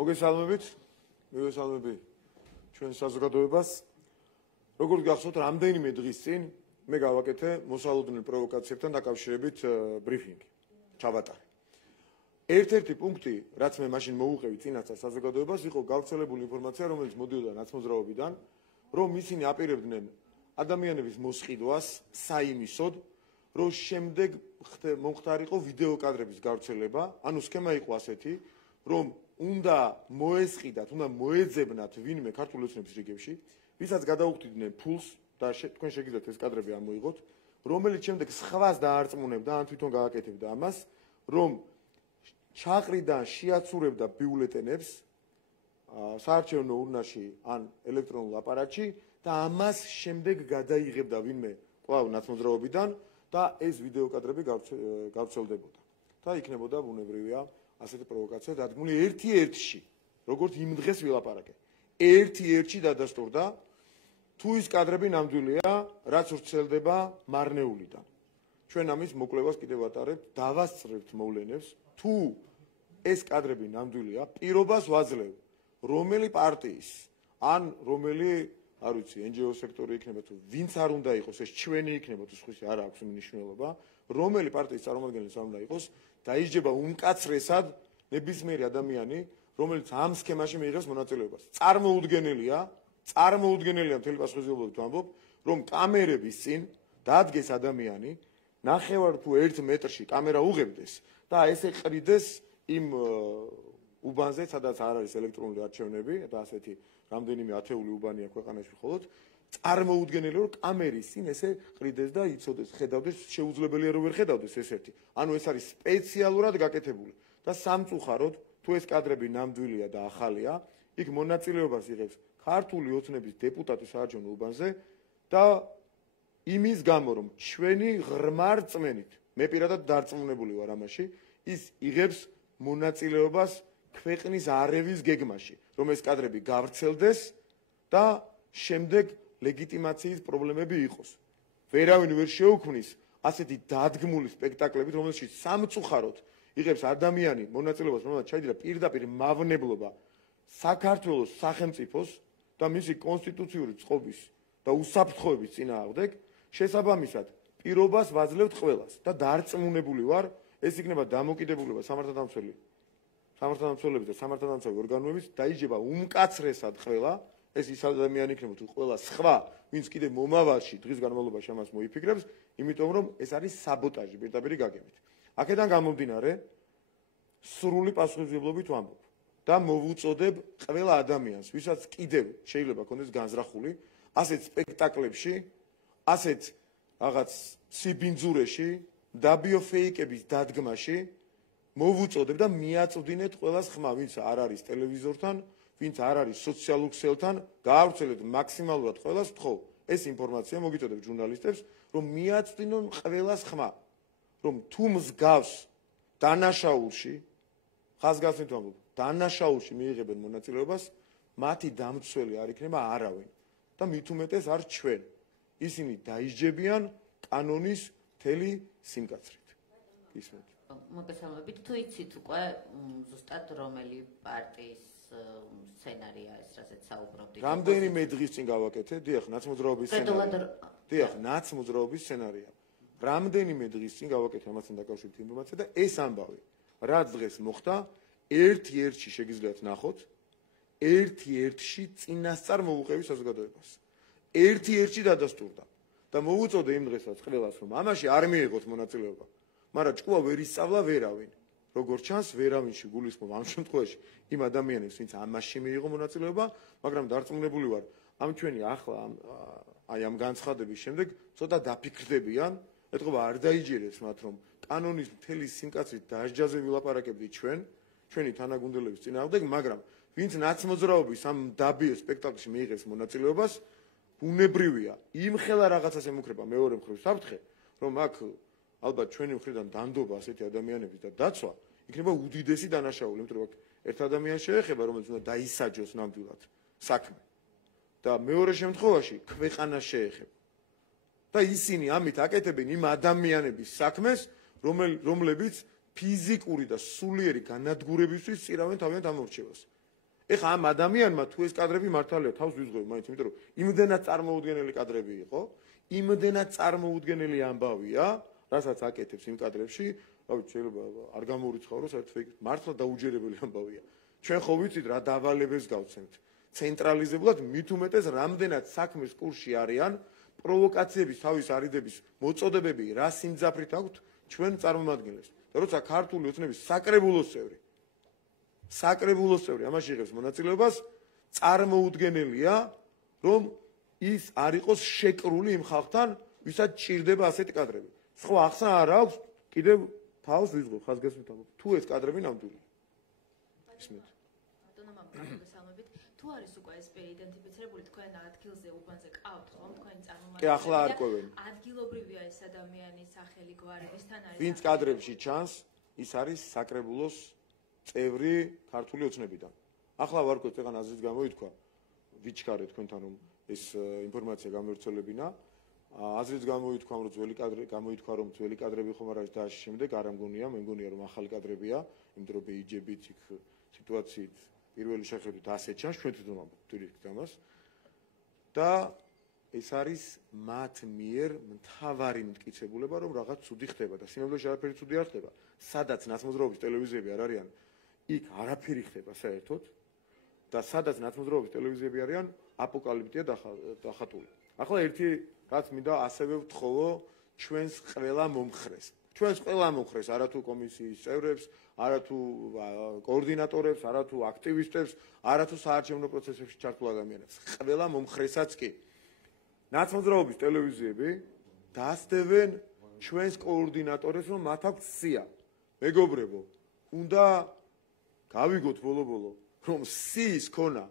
მოგესალმებით, მივესალმები ჩვენ საზოგადოებას. როგორც გახსოვთ, რამდენიმე დღის წინ მე გავაკეთე მოსალოდნელ პროვოკაციებთან დაკავშირებით ბრიფინგი, ჩავატარე. ერთ-ერთი პუნქტი, რაც მე მაშინ მოუყევი წინასწარ საზოგადოებას, იყო გავრცელებული ინფორმაცია, რომელიც მოდიოდა ნაცმოძრაობიდან, რომ ისინი აპირებდნენ ადამიანების მოსყიდვას საიმისოდ, რომ შემდეგ მომხდარიყო ვიდეო კადრების გავრცელება, ანუ სქემა იყო ასეთი, რომ უნდა მოესყიდათ, უნდა მოეძებნათ ვინმე ქართული ოცნების რიგებში, ვისაც გადაუხდიდნენ ფულს და თქვენ შეგიძლიათ ეს კადრები ამოიღოთ, რომელიც შემდეგ სხვას დაარწმუნებდა, ან თვითონ გააკეთებდა ამას, რომ ჩაყრიდან შეაცურებდა ბიულეტენებს საარჩევნო ურნაში ან ელექტრონულ აპარატში და ამას შემდეგ გადაიღებდა ვინმე კვლავ ნაცმოძრაობიდან და ეს ვიდეო კადრები გავრცელდებოდა. და იქნებოდა ბუნებრივია ასეთი პროვოკაცია დადგმული ერთ-ერთში, როგორც იმ დღეს ვილაპარაკე. ერთ-ერთში დადასტურდა, თუ ის კადრები ნამდვილია, რაც ვრცელდება მარნეულიდან. ჩვენ ამის მოკვლევას კიდევ ვატარებთ, დავასწრებთ მოვლენებს, თუ ეს კადრები ნამდვილია, პირობას ვაძლევ, რომელი პარტიის ან რომელი, არ ვიცი, NGO სექტორი იქნება თუ ვინც არ უნდა იყოს, ეს ჩვენი იქნება თუ სხვისი არ აქვს მნიშვნელობა, რომელი პარტიის წარმომადგენელი არ უნდა იყოს, დაიჯდება უმკაცრესად ნებისმიერი ადამიანი, რომელიც ამ სქემაში მიიღებს მონაწილეობას. წარმოუდგენელია მთელი პასუხისმგებლობით ვამბობ, რომ კამერების წინ დადგეს ადამიანი, ნახევარ თუ 1 მეტრში კამერა უღებდეს და ესე ყრიდეს იმ უბანზე, სადაც არ არის ელექტრონული არჩევნები და ასეთი რამდენიმე ათეული უბანია ქვეყანაში მხოლოდ, წარმოუდგენელია, რომ კამერის წინ ესე ყრიდეს და იცოდეს, ხედავდეს, შეუძლებელია რომ ვერ ხედავდეს ეს ერთი. ანუ ეს არის სპეციალურად გაკეთებული და სამწუხაროდ, თუ ეს კადრები ნამდვილია და ახალია, იქ მონაწილეობას იღებს ქართული ოცნების დეპუტატი საარჩევნო უბანზე და იმის გამო, რომ ჩვენი ღრმა რწმენით, მე პირადად დარწმუნებული ვარ ამაში, ის იღებს მონაწილეობას ქვეყნის არევის გეგმაში, რომ ეს კადრები გავრცელდეს და შემდეგ ლეგიტიმაციის პრობლემები იყოს. ვერავინ ვერ შეუქმნის ასეთი დადგმული სპექტაკლებით, რომელშიც სამწუხაროდ იღებს ადამიანი მონაწილეობას, რომელსაც ჩაიდრა პირდაპირ მავნებლობა საქართველოს სახელმწიფოს და მისი კონსტიტუციური წყობის და უსაფრთხოების წინააღმდეგ, შესაბამისად პირობას ვაძლევთ ყველას და დარწმუნებული ვარ, ეს იქნება დამოკიდებულება სამართალდამცველების და სამართალდამცავი ორგანოების დაიჯება უმკაცრესად ყველა, ეს ის ადამიანი იქნება თუ ყველა სხვა, ვინც კიდე მომავალში დღის განმავლობაში ამას მოიფიქრებს, იმიტომ რომ ეს არის საბოტაჟი პირდაპირი გაგებით. აქედან გამომდინარე, სრული პასუხისმგებლობით ვამბობ და მოვუწოდებ ყველა ადამიანს, ვისაც კიდევ შეიძლება ქონდეს განზრახული, ასეთ სპექტაკლებში, ასეთ რაღაც სიბინძურეში, დაბიოფეიკების დადგმაში მოვუწოდებ და მიაწვდინეთ ყველას ხმა, ვინც არ არის ტელევიზორთან, ვინც არ არის სოციალურ ქსელთან, გაავრცელეთ მაქსიმალურად ყველას ვთხოვ. ეს ინფორმაცია მოგიწოდებ ჟურნალისტებს, რომ მიაწვდინონ ყველას ხმა, რომ თუ მსგავს დანაშაულში, ხაზგასმით ვამბობ, დანაშაულში მიიღებენ მონაწილეობას, მათი დამცველი არ იქნება არავინ და მით უმეტეს არ ჩვენ. ისინი დაიჯებიან კანონის მთელი სიმკაცრით. გისმენთ. მოგესალმებით, თუ იცით უკვე ზუსტად რომელი პარტიის სცენარია ეს, რასაც საუბრობდით? რამდენიმე დღის წინ გავაკეთე, დიახ, ნაცმოძრაობის სცენარია. დიახ, ნაცმოძრაობის სცენარია. რამდენიმე დღის წინ გავაკეთე ამასთან დაკავშირებით ინფორმაცია და ეს ამბავი, რაც დღეს მოხდა, ერთ-ერთში შეგიძლიათ ნახოთ, ერთ-ერთში წინასწარ მოუყევი საზოგადოებას. ერთ-ერთში დადასტურდა და მოუწოდე იმ დღესაც ყველას, რომ ამაში არ მიიღოთ მონაწილეობა. მაგრამ ჭკუა ვერ ისწავლა ვერავინ. როგორც ჩანს, ვერავინში გულისხმობ ამ შემთხვევაში იმ ადამიანებს, ვინც ამაში მიიღო მონაწილეობა, მაგრამ დარწმუნებული ვარ, ამ ჩვენი ახლა ამ განცხადების შემდეგ ცოტა დაფიქრდებიან, ეთქობა არ დაიჯერეს მათ, რომ კანონის მთელი სიმკაცრით დასჯაზე ვილაპარაკებდით ჩვენი თანაგუნდელების წინააღმდეგ, მაგრამ ვინც ნაცმოძრაობის ამ დაბიო სპექტაკლში მიიღებს მონაწილეობას, ბუნებრივია, იმხელა რაღაცას ემუქრება მეორე მხრივ საფრთხე, რომ აქ ალბათ ჩვენი მხრიდან დანდობა ასეთი ადამიანების და დაცვა იქნება უდიდესი დანაშაული, იმიტომ რომ ერთ ადამიანს შეეხება, რომელიც უნდა დაისაჯოს ნამდვილად საქმე. და მეორე შემთხვევაში ქვეყანას შეეხება. და ისინი ამით აკეთებენ იმ ადამიანების საქმეს, რომლებიც ფიზიკური და სულიერი განადგურებისთვის წირავენ თავიანთ ამორჩევას. ეხლა ამ ადამიანმა თუ ეს კადრები მართალია თავს ვიზღვევ მაინც, იმიტომ რომ იმდენად წარმოუდგენელი კადრები იყო, იმდენად წარმოუდგენელი ამბავია, რასაც აკეთებს იმ კადრებში, რავი, შეიძლება არ გამორიცხავ, რომ საერთოდ მართლა დაუჯერებელი ამბავია. ჩვენ ხო ვიცით რა დავალებებს გავცემთ. ცენტრალიზებულად მით უმეტეს რამდენად საქმის კურსში არიან პროვოკაციების თავის არიდების მოწოდებები რა სიმძაფრით აქვთ ჩვენ წარმომადგენლებს. და როცა ქართული ოცნების საკრებულოს წევრი ამაში იღებს მონაწილეობას, წარმოუდგენელია, რომ ის არ იყოს შეკრული იმ ხალხთან, ვისაც ჭირდება ასეთი კადრები. სხვა ახსნა არ აქვს, კიდევ თავს ვიზღვევ ხაზგასმით ამბობ. თუ ეს კადრები ნამდვილია. ისმით. ბატონო მოგესალმებით. თუ არის უკვე ეს პირი იდენტიფიცირებული თქვენ ადგილზე უბანზე ყავთ ხომ თქვენი წარმომადგენლები? კი, ახლა არ ყვევენ. ადგილობრივია ეს ადამიანი, სახელი, გვარი, ვისთან არის? ვინც კადრებში ჩანს, ის არის საკრებულოს წევრი ქართული ოცნებიდან. ახლა ვარკვევთ, ეხლა აზრით გამოითქვა, ვიჩქარეთ თქვენთან რომ ეს ინფორმაცია გამევრცელებინა. აზრით გამოითქვა, რომ ძველი კადრები ხომ არ არის და შემდეგ არ ამგონია, მე მგონია რომ ახალი კადრებია, იმიტომ რომ ბეიჯებით იქ სიტუაციით პირველი შეხედვით ასე ჩანს, ჩვენ თვითონ ვამბობთ ამას. და ეს არის მათ მიერ მთავარი მტკიცებულება, რომ რაღაც ცუდი ხდება და სიმართლეში არაფერი ცუდი არ ხდება. სადაც ნაცმოძრაობის ტელევიზიები არ არიან, იქ არაფერი ხდება საერთოდ და სადაც ნაცმოძრაობის ტელევიზიები არიან, აპოკალიფტია დახატული. ახლა ერთი რაც მინდა ასევე ვთხოვო ჩვენს ყველა მომხრეს. ჩვენს ყველა მომხრეს, არათუ კომისიის წევრებს, არათუ კოორდინატორებს, არათუ აქტივისტებს, არათუ საარჩევნო პროცესებში ჩართულ ადამიანებს. ყველა მომხრესაც კი. ნაცმოძრაობის ტელევიზიები დასდევენ ჩვენს კოორდინატორებს, რომ მათ აქვს სია. მეგობრებო, უნდა გავიგოთ ბოლო-ბოლო, რომ სიის ქონა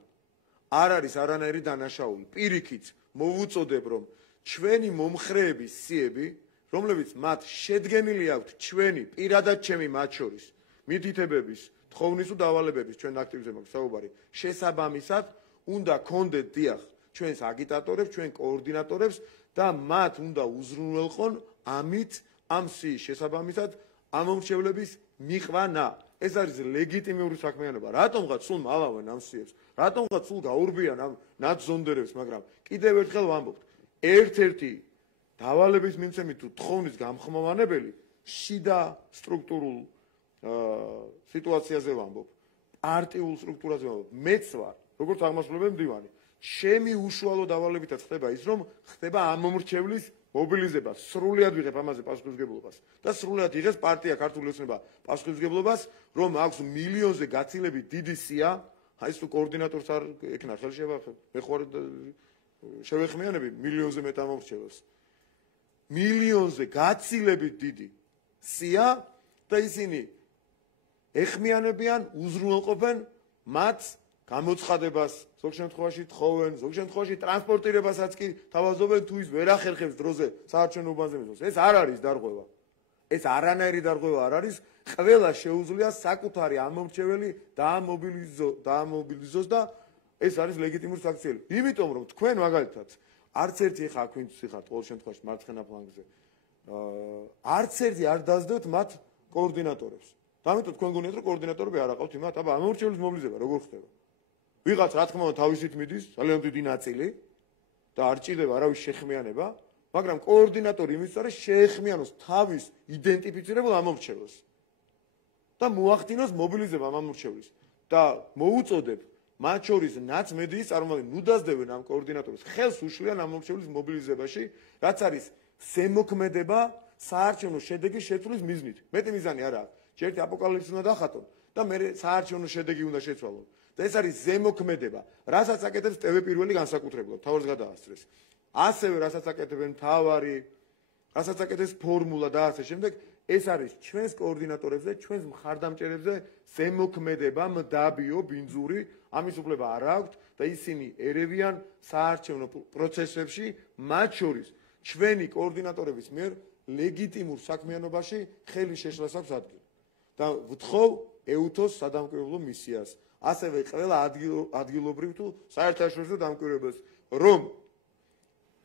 არ არის არანაირი დანაშაული. პირიქით მოვუწოდებ, რომ ჩვენი მომხრეების სიები, რომლებიც მათ შედგენილი აქვთ ჩვენი პირადად ჩემი მათ შორის მითითებების, თხოვნის დავალებების ჩვენ აქტივიზებმა საუბარი შესაბამისად უნდა კონდეთ დიახ ჩვენს აგიტატორებს, ჩვენ კოორდინატორებს და მათ უნდა უზრუნველყონ ამით ამ სიის შესაბამისად ამომრჩევლების მიყვანა. ეს არის ლეგიტიმური საქმიანობა. რატომღაც სულ მალავენ ამ სიებს, რატომღაც სულ გაურბიან ამ ნაცზონდერებს, მაგრამ კიდევ ერთხელ ვამბობთ, ერთ-ერთი დავალების მიმცემი თუ თხოვნის გამხმოვანებელი შიდა სტრუქტურულ სიტუაციაზე ვამბობ, პარტიულ სტრუქტურაზე ვამბობ. მეც ვარ, როგორც აღმასრულებელი მდივანი, ჩემი უშუალო დავალებითაც ხდება ის, რომ ხდება ამომრჩევლის მობილიზება, სრულად ვიღებ ამაზე პასუხისმგებლობას და სრულად იღებს პარტია ქართული ოცნება პასუხისმგებლობას, რომ აქვს მილიონზე გაცილებით დიდი სია, აი ეს თუ კოორდინატორს არ ეკნა ხელში მე ხوار შევეხმიანები მილიონზე მეტ ამომრჩეველს. მილიონზე გაცილებით დიდი სია და ისინი ეხმიანებიან, უზრუნველყოფენ მათ გამოცხადებას, ზოგ შემთხვევაში თხოვენ, ზოგ შემთხვევაში ტრანსპორტირებასაც კი თავაზობენ, თუ ის ვერ ახერხებს დროზე საარჩევნო უბანზე მისვლის. ეს არ არის დარღვევა. ეს არანაირი დარღვევა არ არის. ყველა შეუძლია საკუთარი ამომრჩეველი დაამობილიზოს და ეს არის ლეგიტიმური საქციელი. იმიტომ რომ თქვენ მაგალითად არც ერთი ხა აქ ვინც ხართ ყოველ შემთხვევაში მარცხენა ფლანგზე. არც ერთი არ დაძდევთ მათ კოორდინატორებს. ამიტომ თქვენ გონიათ რომ კოორდინატორები არ აყავთ იმათ, აბა ამომრჩევლის მობილიზება როგორ ხდება? ვიღაც რა თქმა უნდა თავისით მიდის, ძალიან დიდი ნაწილი და არ ჭირდება არავის შეხმიანება, მაგრამ კოორდინატორი იმის არის შეეხმიანოს თავის იდენტიფიცირებულ ამომრჩეველს და მოახდინოს მობილიზება ამომრჩევლის და მოუწოდებ მათ შორის ნაცმედიის წარმომადგენლებს, ნუ დაძდევენ ამ კოორდინატორებს, ხელს უშლიან ამომრჩევლის მობილიზებაში, რაც არის ზემოქმედება საარჩევნო შედეგის შეცვლის მიზნით. მეტი მიზანი არა აქვს. ერთი აპოკალიფსი უნდა დახატონ და მე საარჩევნო შედეგი უნდა შეცვალონ. და ეს არის ზემოქმედება, რასაც აკეთებს ტევე პირველი განსაკუთრებულად, თავის გადაასწრეს. ასევე რასაც აკეთებენ მთავარი, რასაც აკეთებს ფორმულა და ასე შემდეგ, ეს არის ჩვენს კოორდინატორებზე, ჩვენს მხარდამჭერებზე ზემოქმედება მდაბიო, ბინძური, ამის უფლება არ აქვთ და ისინი ერევიან საარჩევნო პროცესებში, მათ შორის ჩვენი კოორდინატორების მიერ ლეგიტიმურ საქმიანობაში ხელი შეშლას აქვს ადგილი. და ვთხოვ ეუთოს სადამკვირვებლო მისიას, ასევე ყველა ადგილობრივ თუ საერთაშორისო დამკვირვებელს, რომ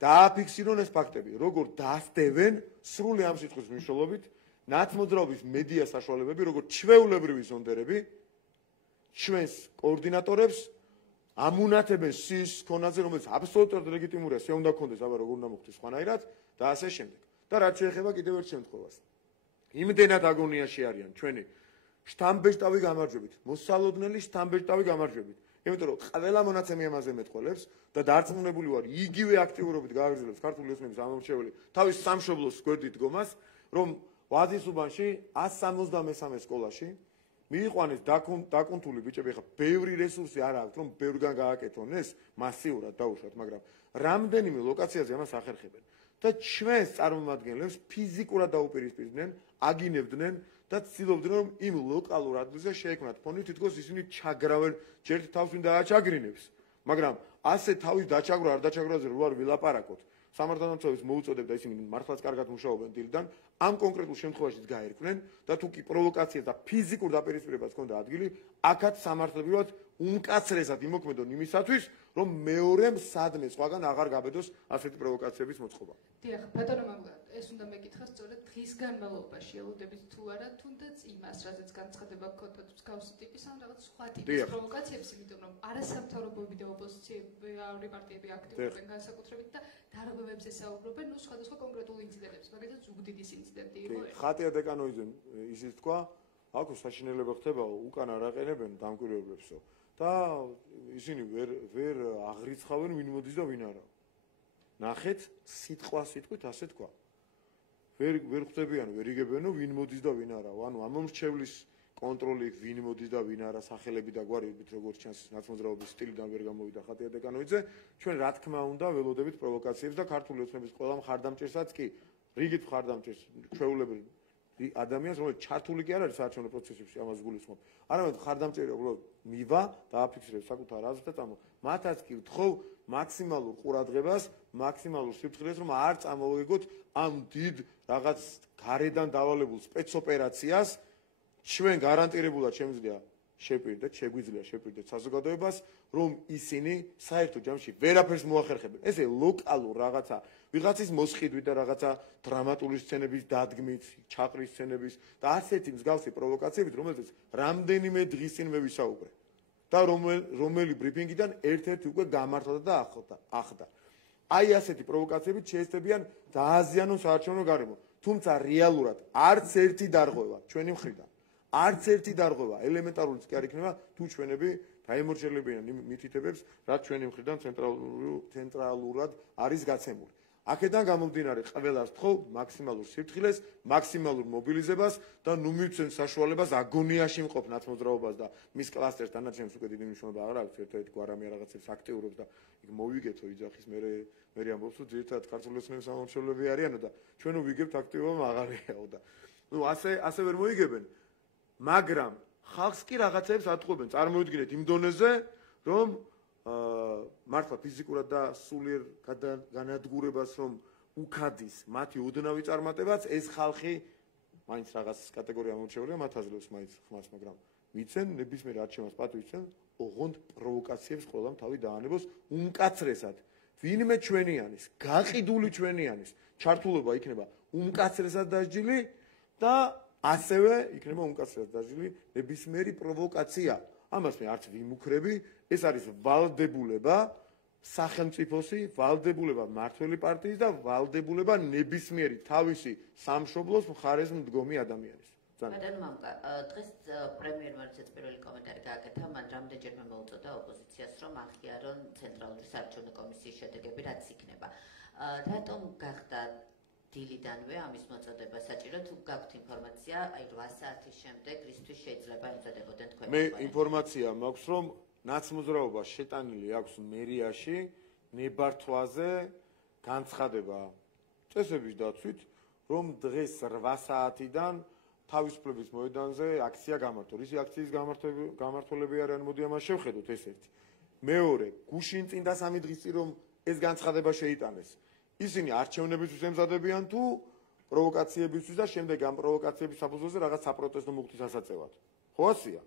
დააფიქსირონ ეს ფაქტები, როგორ დასდევენ სრული ამ სიტყვის მნიშვნელობით ნაცმოძრაობის მედია საშუალებები, როგორც ჩვეულებრივი ზონდერები, ჩვენს კოორდინატორებს ამუნათებენ სის ქონაზე, რომელიც აბსოლუტურად ლეგიტიმურია, უნდა გქონდეს, აბა როგორ უნდა მოხდეს სხვანაირად და ასე შემდეგ. და რაც შეეხება კიდევ ერთ შემთხვევას. იმდენად აგონიაში არიან ჩვენი შთამბეჭდავი გამარჯვებით, მოსალოდნელი შთამბეჭდავი გამარჯვებით. იმიტომ რომ ყველა მონაცემი ამაზე მეტყოლებს და დარწმუნებული ვარ, იგივე აქტიურობით გააგრძელებს ქართული ოცნების ამორჩეველი თავის სამშობლოს გვერდით დგომას, რომ ვაზის უბანში 173 სკოლაში მიიყვანეს დაკუნთული ბიჭები, ხა ბევრი რესურსი არ აქვს, რომ ბევრგან გააკეთონ ეს მასიურად დაუშვათ, მაგრამ რამდენიმე ლოკაციაზე ამას ახერხებენ და ჩვენს წარმომადგენლებს ფიზიკურად დაუპირისპირდნენ, აგინებდნენ და ცდილობდნენ რომ იმ ლოკალურ ადგილზე შეექმნათ ფონი, თითქოს ისინი ჩაგრავენ, ჯერ თავს ვინ დააჩაგრინებს, მაგრამ ასე თავის დაჩაგრვა არ დაჩაგრვაზე რო არ ვილაპარაკოთ. სამართალდამცავებს მოუწოდებ და ისინი მართლაც კარგად მუშაობენ დილიდან, ამ კონკრეტულ შემთხვევაში გაერკვნენ და თუ კი პროვოკაცია და ფიზიკურ დაპირისპირებას ჰქონდა ადგილი, აქაც სამართლებრივად უმკაცრესად იმოქმედონ იმისათვის, რომ მეორემ სადმე სხვაგან აღარ გაბედოს ასეთი პროვოკაციების მოწყობა. დიახ, ბატონო მაგლა, ეს უნდა მეკითხა სწორედ დღის განმავლობაში ელოდებით თუ არა, თუნდაც იმას, რაზეც განცხადება გქონდათ მსგავსი ტიპის ან რაღაც სხვა ტიპის პროვოკაციებს, იმიტომ რომ არასამთავრობოები და ოპოზიციიური პარტიები აქტიურობენ განსაკუთრებით და დარობებებზე საუბრობენ, ნუ სხვადასხვა კონკრეტულ ინციდენტებს, მაგალითად ზუგდიდის ინციდენტი იყო. ხატია დეკანოიძემ ისიც თქვა, აქ საშინელება ხდებაო, უკან არ აყენებენ დამკვირვებლებსო. და ისინი ვერ აღრიცხავენ ვინ მოდის და ვინ არა. ნახეთ, სიტყვა სიტყვით ასე თქვა. ვერ ხვდებიან, ვერ იგებენო ვინ მოდის და ვინ არა. ანუ ამომრჩევლის კონტროლი ვინ მოდის და ვინ არა, სახელები და გვარებით როგორც ჩანს ნაცმოძრაობის სტილიდან ვერ გამოვიდა ხატია დეკანოიძე. ჩვენ რა თქმა უნდა ველოდებით პროვოკაციებს და ქართული ოცნების ყველა მხარდამჭერსაც კი რიგით მხარდამჭერს ჩვეულებრივ ადამიანს, რომელიც ჩართული კი არ არის საარჩევნო პროცესებში, ამას გულისხმობ. არამედ მხარდამჭერი უბრალოდ მივა, დააფიქსირებს საკუთარ აზრს და წამო. მათაც კი ვთხოვ მაქსიმალურ ყურადღებას, მაქსიმალურ სიფრთხილეს, რომ არ წამოვიგოთ ამ დიდ რაღაც გარედან დავალებულ სპეცოპერაციას. ჩვენ გარანტირებულად შემიძლია შეგვიძლია საზოგადოებას, რომ ისინი საერთო ჯამში ვერაფერს მოახერხებენ. ესე ლოკალურ რაღაცა, ვიღაცის მოსყიდვით და რაღაცა დრამატული სცენების დადგმით, ჩაყრის სცენების და ასეთი მსგავსი პროვოკაციებით, რომელზეც რამდენიმე დღის წინ მე ვისაუბრე. და რომელი ბრიფინგიდან ერთ-ერთი უკვე გამართლა და ახდა. აი ასეთი პროვოკაციებით შეესწებიან დააზიანონ საარჩევნო გარემო. თუმცა რეალურად არც ერთი დარღვევა ჩვენი მხრიდან არც ერთი დარღვევა ელემენტარულიც კი არ იქნება თუ ჩვენები დაემორჩილებიან იმ მითითებებს, რაც ჩვენი მხრიდან ცენტრალურად არის გაცემული. აქედან გამომდინარე ყველას ვთხოვ მაქსიმალურ სიფრთხილეს, მაქსიმალურ მობილიზებას და ნუ მივცენ საშუალებას აგონიაში მყოფ ნაცმოძრაობას და მის კლასტერს დანარჩენს უკვე დიდი მნიშვნელობა არ აქვს, ერთ-ერთი გვარამი რაღაცებს აქტიურობს და იქ მოვიგეთო იძახის მე ამბობს რომ ძირითადად ქართული ოცნების ამომრჩევლები არიანო და ჩვენ ვიგებთ აქტივობა მაღარიაო და ნუ ასე ვერ მოიგებენ. მაგრამ ხალხს კი რაღაცებს ატყუებენ, წარმოიდგინეთ იმ დონეზე, რომ მართლა ფიზიკურად და სულიერ განადგურებას რომ უკადის მათი უდნავი წარმატებაც, ეს ხალხი მაინც რაღაც კატეგორია მომრჩეულია, მათ აძლევს მაინც ხმას, მაგრამ მიცენ ნებისმიერ არჩევანს პატივისცენ, ოღონდ პროვოკაციებს ყველამ თავი დაანებოს უმკაცრესად. ვინმე ჩვენიანის, გაყიდული ჩვენიანის ჩართულობა იქნება უმკაცრესად დასჯილი და ასევე იქნება უმკაცრესად დასჯილი ნებისმიერი პროვოკაცია. ამას მე არც ვიმუქრები, ეს არის ვალდებულება სახელმწიფოსი, ვალდებულება მმართველი პარტიის და ვალდებულება ნებისმიერი თავისი სამშობლოს მხარეს მდგომი ადამიანის. ბატონო მამკა, დღეს პრემიერმა რაც პირველი კომენტარი გააკეთა, მან რამდენჯერმე მოუწოდა ოპოზიციას, რომ აღიარონ ცენტრალური საარჩევნო კომისიის შედეგები, რაც იქნება. რატომ გახდა დილიდანვე ამის მოწოდება საჭირო, თუ გაქვთ ინფორმაცია, აი 8 საათის შემდეგ რისთვის შეიძლება ემზადებოდნენ თქვენ? მე ინფორმაცია მაქვს, რომ ნაცმოძრაობა შეტანილი აქვს მერიაში ნებართვაზე განცხადება წესების დაცვით, რომ დღეს 8 საათიდან თავისუფლების მოედანზე აქცია გამართო. ისი აქციის გამართულები არიან, მოდი ამას შევხედოთ ეს ერთი. მეორე, გუშინ წინ და 3 დღის წინ რომ ეს განცხადება შეიტანეს. ისინი არჩევნებისთვის ემზადებიან თუ პროვოკაციებისთვის და შემდეგ ამ პროვოკაციების საფუძველზე რაღაც საპროტესტო მუხტის ასაწევად. ხო ასია?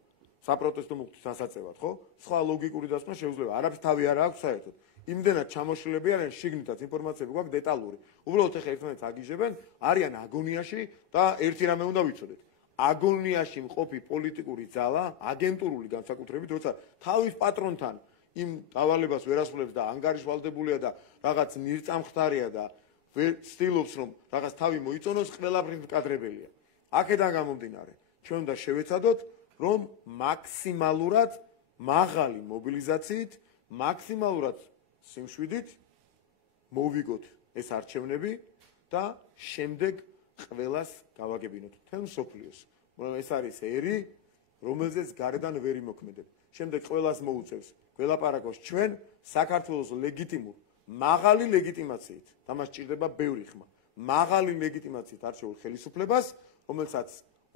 საპროტესტო მუხტის ასაწევად, ხო? სხვა ლოგიკური დასკვნა შეუძლია. არაფერს თავი არ აქვს საერთოდ. იმდენად ჩამოშლილები არიან შიგნითაც ინფორმაციები გვაქვს დეტალური. უბრალოდ ეხა ერთმანეთს აგიჟებენ, არიან აგონიაში და ერთი რამე უნდა ვიცოდეთ. აგონიაში მყოფი პოლიტიკური ძალა, აგენტურული განსაკუთრებით, როცა თავის პატრონთან იმ დავალებას ვერ ასრულებს და ანგარიშვალდებულია და რაღაც მირწამხდარია და ვერ ცდილობს რომ რაღაც თავი მოიწონოს, ყველაფრის მკადრებელია. აქედან გამომდინარე, ჩვენ უნდა შევეცადოთ, რომ მაქსიმალურად მაღალი მობილიზაციით, მაქსიმალურად სიმშვიდით მოვიგოთ ეს არჩევნები და შემდეგ ყველას გავაგებინოთ თელ მსოფლიოს. მაგრამ ეს არის ერი, რომელზეც გარედან ვერ იმოქმედებ. შემდეგ ყველას მოუწევს გველაპარაკოს ჩვენ საქართველოს ლეგიტიმურ, მაღალი ლეგიტიმაციით. და მას ჭირდება ბევრი ხმა. მაღალი ლეგიტიმაციით არჩეულ ხელისუფლებას, რომელსაც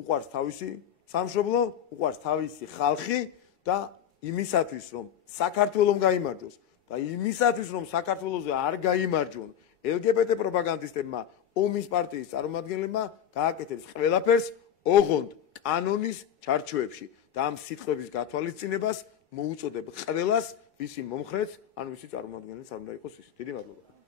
უყვარს თავისი სამშობლო, უყვარს თავისი ხალხი და იმისათვის, რომ საქართველოს გაიმარჯვოს და იმისათვის, რომ საქართველოზე არ გაიმარჯვონ LGBT პროპაგანდისტებმა, ომის პარტიის წარმომადგენლებმა გააკეთებს ყველაფერს ოღონდ კანონის ჩარჩოებში და ამ სიტყვების გათვალისწინებას მოუწოდებ ყველას, ვისი მომხრეც ან ვისი წარმომადგენელი არ უნდა იყოს ის. დიდი მადლობა.